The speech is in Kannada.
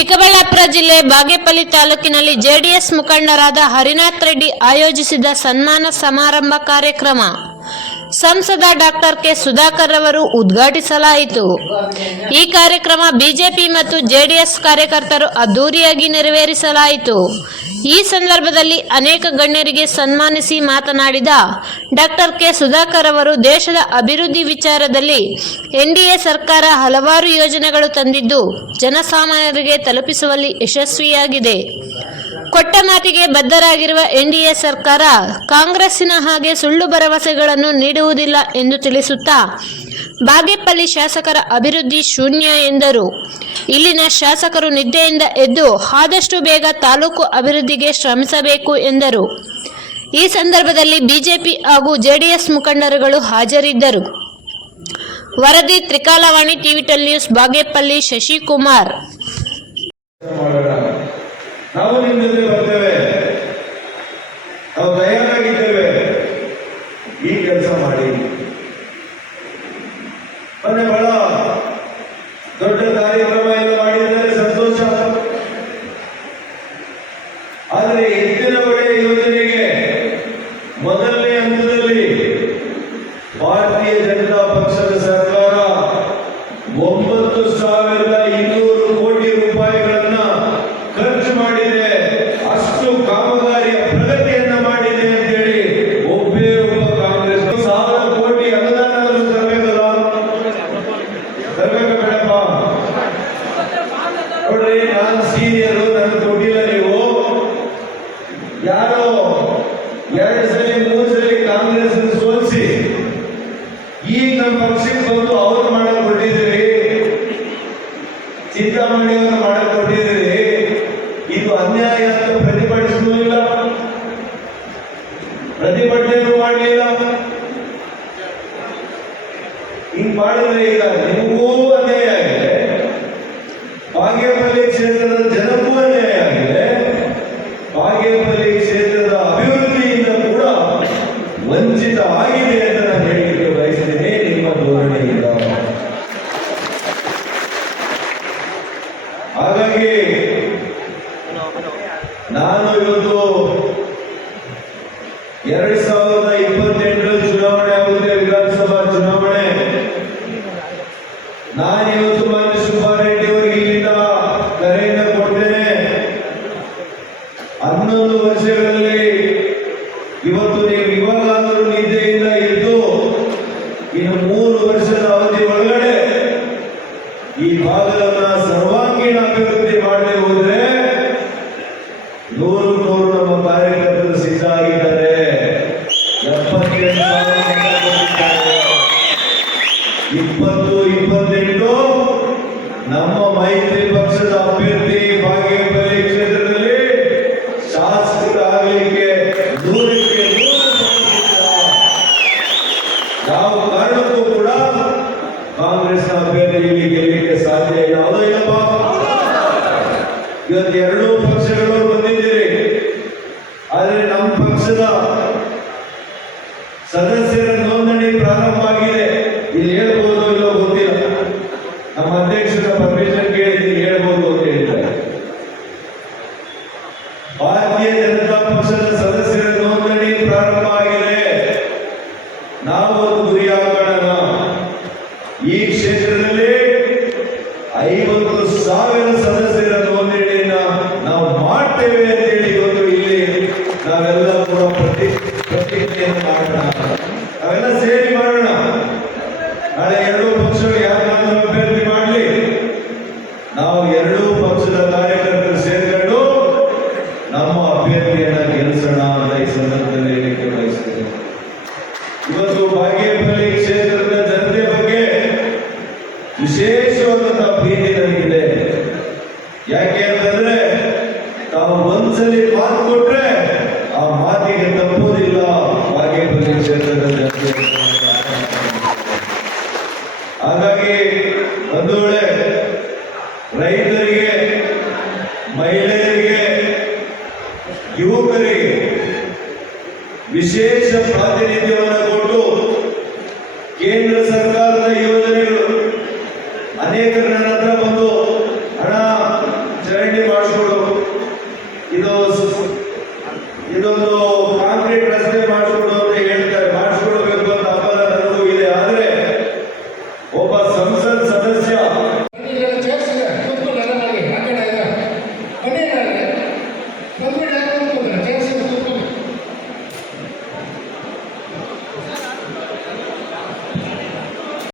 ಚಿಕ್ಕಬಳ್ಳಾಪುರ ಜಿಲ್ಲೆ ಬಾಗೇಪಲ್ಲಿ ತಾಲೂಕಿನಲ್ಲಿ ಜೆಡಿಎಸ್ ಮುಖಂಡರಾದ ಹರಿನಾಥ್ ರೆಡ್ಡಿ ಆಯೋಜಿಸಿದ ಸನ್ಮಾನ ಸಮಾರಂಭ ಕಾರ್ಯಕ್ರಮ ಸಂಸದ ಡಾಕ್ಟರ್ ಕೆ ಸುಧಾಕರ್ ಅವರು ಉದ್ಘಾಟಿಸಲಾಯಿತು. ಈ ಕಾರ್ಯಕ್ರಮ ಬಿಜೆಪಿ ಮತ್ತು ಜೆಡಿಎಸ್ ಕಾರ್ಯಕರ್ತರು ಅದ್ದೂರಿಯಾಗಿ ನೆರವೇರಿಸಲಾಯಿತು. ಈ ಸಂದರ್ಭದಲ್ಲಿ ಅನೇಕ ಗಣ್ಯರಿಗೆ ಸನ್ಮಾನಿಸಿ ಮಾತನಾಡಿದ ಡಾಕ್ಟರ್ ಕೆ ಸುಧಾಕರ್ ಅವರು ದೇಶದ ಅಭಿವೃದ್ಧಿ ವಿಚಾರದಲ್ಲಿ ಎನ್ಡಿಎ ಸರ್ಕಾರ ಹಲವಾರು ಯೋಜನೆಗಳು ತಂದಿದ್ದು ಜನಸಾಮಾನ್ಯರಿಗೆ ತಲುಪಿಸುವಲ್ಲಿ ಯಶಸ್ವಿಯಾಗಿದೆ. ಕೊಟ್ಟ ಮಾತಿಗೆ ಬದ್ಧರಾಗಿರುವ ಎನ್ಡಿಎ ಸರ್ಕಾರ ಕಾಂಗ್ರೆಸ್ಸಿನ ಹಾಗೆ ಸುಳ್ಳು ಭರವಸೆಗಳನ್ನು ನೀಡುವುದಿಲ್ಲ ಎಂದು ತಿಳಿಸುತ್ತಾ ಬಾಗೇಪಲ್ಲಿ ಶಾಸಕರ ಅಭಿವೃದ್ಧಿ ಶೂನ್ಯ ಎಂದರು. ಇಲ್ಲಿನ ಶಾಸಕರು ನಿದ್ದೆಯಿಂದ ಎದ್ದು ಆದಷ್ಟು ಬೇಗ ತಾಲೂಕು ಅಭಿವೃದ್ಧಿಗೆ ಶ್ರಮಿಸಬೇಕು ಎಂದರು. ಈ ಸಂದರ್ಭದಲ್ಲಿ ಬಿಜೆಪಿ ಹಾಗೂ ಜೆಡಿಎಸ್ ಮುಖಂಡರುಗಳು ಹಾಜರಿದ್ದರು. ವರದಿ ತ್ರಿಕಾಲವಾಣಿ ಟಿವಿ12 ನ್ಯೂಸ್ ಬಾಗೇಪಲ್ಲಿ ಶಶಿಕುಮಾರ್. ನಾವು ನಿಮ್ಮ ಜೊತೆ ಬರ್ತೇವೆ, ನಾವು ತಯಾರಾಗಿದ್ದೇವೆ. ಈ ಕೆಲಸ ಮಾಡಿ. ಮೊನ್ನೆ ಬಹಳ ದೊಡ್ಡ ಕಾರ್ಯಕ್ರಮ ಎಲ್ಲ ಮಾಡಿದರೆ ಸಂತೋಷ. ಆದರೆ ಎತ್ತಿನ ಹೊಳೆ ಯೋಜನೆಗೆ ಮೊದಲನೇ ಹಂತದಲ್ಲಿ ಭಾರತೀಯ ಜನತಾ ಪಕ್ಷದ ಸರ್ಕಾರ 9,200 ಕೋಟಿ ರೂಪಾಯಿಗಳನ್ನ ಖರ್ಚು ಮಾಡಿದೆ. ಅಷ್ಟು ಕಾಮಗಾರಿಯ ಪ್ರಗತಿಯನ್ನ ಮಾಡಿದೆ ಅಂತೇಳಿ ಒಬ್ಬ ಕಾಂಗ್ರೆಸ್ 1,000 ಕೋಟಿ ಅನುದಾನವನ್ನು ತರಬೇಕಲ್ಲ, ತರಬೇಕ ಬೇಡಪ್ಪ? ನೋಡ್ರಿ, ನಾನು ಸೀನಿಯರು, ನನಗೆ ಕೊಟ್ಟಿಲ್ಲ. ನೀವು ಯಾರೋ 2 ಸಲ 3 ಸಲ ಕಾಂಗ್ರೆಸ್ ಸೋಲಿಸಿ ಈಗ ನಮ್ಮ ಪಕ್ಷಕ್ಕೆ ಬಂದು ಅವ್ರು ಮಾಡಕ್ ಕೊಟ್ಟಿದ್ದೀರಿ, ಚಿಂತಾಮಣಿ ಅವರು ಮಾಡಕ್ ಕೊಟ್ಟಿದ್ದೀರಿ. ಇದು ಅನ್ಯಾಯ ಅಂತ ಪ್ರತಿಭಟಿಸಲೂ ಇಲ್ಲ, ಪ್ರತಿಭಟನೆಯೂ ಮಾಡಲಿಲ್ಲ. ಹಿಂಗ್ ಮಾಡಿದ್ರೆ ಈಗ ನಿಮಗೂ ಅನ್ಯಾಯ ಆಗಿದೆ, ಬಾಗೇಪಲ್ಲಿ ಕ್ಷೇತ್ರದ ಜನಕ್ಕೂ ಅನ್ಯಾಯ ಆಗಿದೆ, ಬಾಗೇಪಲ್ಲಿ ಕ್ಷೇತ್ರದ ಅಭಿವೃದ್ಧಿಯಿಂದ ಕೂಡ ವಂಚಿತ ಆಗಿದೆ ಅಂತ ನಾನು ಹೇಳಿಕೆ ಬಯಸ್ತೇನೆ. ನಿಮ್ಮ ಧೋರಣೆಯಿಂದ ಹಾಗಾಗಿ ನಾನು ಇವತ್ತು 2028 ಚುನಾವಣೆ ಆಗುತ್ತೆ, ವಿಧಾನಸಭಾ ಚುನಾವಣೆ. ನಾನಿವತ್ತು ಮಾನ್ಯ ಸುಬ್ಬಾರೆಡ್ಡಿ ಅವರಿಗೆ ಇಲ್ಲಿಂದ ಕರೆಯನ್ನು ಕೊಡ್ತೇನೆ. 11 ವರ್ಷಗಳಲ್ಲಿ ಇವತ್ತು ನೀವು ಇವಾಗಾದರೂ ನಿದ್ದೆಯಿಂದ ಎದ್ದು ಇನ್ನು 3 ವರ್ಷದ ಅವಧಿ ಒಳಗಡೆ ಈ ಭಾಗದ ಸರ್ವಾಂಗೀಣ ಅಭಿವೃದ್ಧಿ ಮಾಡದೆ ಹೋದ್ರೆ 100 ನಮ್ಮ ಕಾರ್ಯಕರ್ತರು ಸಿದ್ಧ ಆಗಿದ್ದಾರೆ. 2028 ನಮ್ಮ ಮೈತ್ರಿ ಪಕ್ಷದ ಅಭ್ಯರ್ಥಿ ಬಾಗೇಪಲ್ಲಿ ಕ್ಷೇತ್ರದಲ್ಲಿ ಶಾಸಕರಾಗಲಿಕ್ಕೆ 100ಕ್ಕೆ 100% ಯಾವ ಕಾರಣಕ್ಕೂ ಕೂಡ ಕಾಂಗ್ರೆಸ್ನ ಅಭ್ಯರ್ಥಿ ಇಲ್ಲಿ ಗೆಲ್ಲಲಿಕ್ಕೆ ಸಾಧ್ಯ ಯಾವುದೋ ಇಲ್ಲಪ್ಪ. ಇವತ್ತು 2 ಪಕ್ಷಗಳು ಬಂದಿದ್ದೀರಿ, ಆದರೆ ನಮ್ಮ ಪಕ್ಷದ ಸದಸ್ಯರ ನೋಂದಣಿ ಪ್ರಾರಂಭ ಆಗಿದೆ. ಇಲ್ಲಿ ಹೇಳ್ಬೋದು ಇಲ್ಲೋ ಗೊತ್ತಿಲ್ಲ, ನಮ್ಮ ಅಧ್ಯಕ್ಷರ ಪರ್ಮಿಷನ್ ಕೇಳಿದ್ದೀನಿ, ಹೇಳ್ಬೋದು ಅಂತ ಹೇಳಿದ್ದಾರೆ. ಭಾರತೀಯ ಜನತಾ ಪಕ್ಷದ ಸದಸ್ಯರ ನೋಂದಣಿ ಪ್ರಾರಂಭ ಆಗಿದೆ. ನಾವು ಒಂದು ಗುರಿ ಹಾಕೋಣ. ಈ ಕ್ಷೇತ್ರದಲ್ಲಿ 50,000 ಸದಸ್ಯರ ನೋಂದಣಿಯನ್ನ ನಾವು ಮಾಡ್ತೇವೆ ಅಂತೇಳಿ ಇವತ್ತು ಇಲ್ಲಿ ನಾವೆಲ್ಲ ಕೂಡ ಪ್ರತಿಜ್ಞೆಯನ್ನು ಮಾಡೋಣ. ನಾವೆಲ್ಲ ಸೇರಿ ಮಾಡೋಣ. ನಾಳೆ 2 ಪಕ್ಷಗಳು ಯಾರನ್ನಾದ್ರೂ ಅಭ್ಯರ್ಥಿ ಮಾಡಲಿ, ನಾವು 2 ಪಕ್ಷದ ಕಾರ್ಯಕರ್ತರು ಸೇರ್ಕೊಂಡು ನಮ್ಮ ಅಭ್ಯರ್ಥಿಯನ್ನ ಗೆಲ್ಲಿಸೋಣ ಅಂತ ಈ ಸಂದರ್ಭದಲ್ಲಿ ಹೇಳಿಕೆ ಬಯಸ್ತೇನೆ. ಇವತ್ತು ಬಾಗೇಪಲ್ಲಿ ಕ್ಷೇತ್ರದ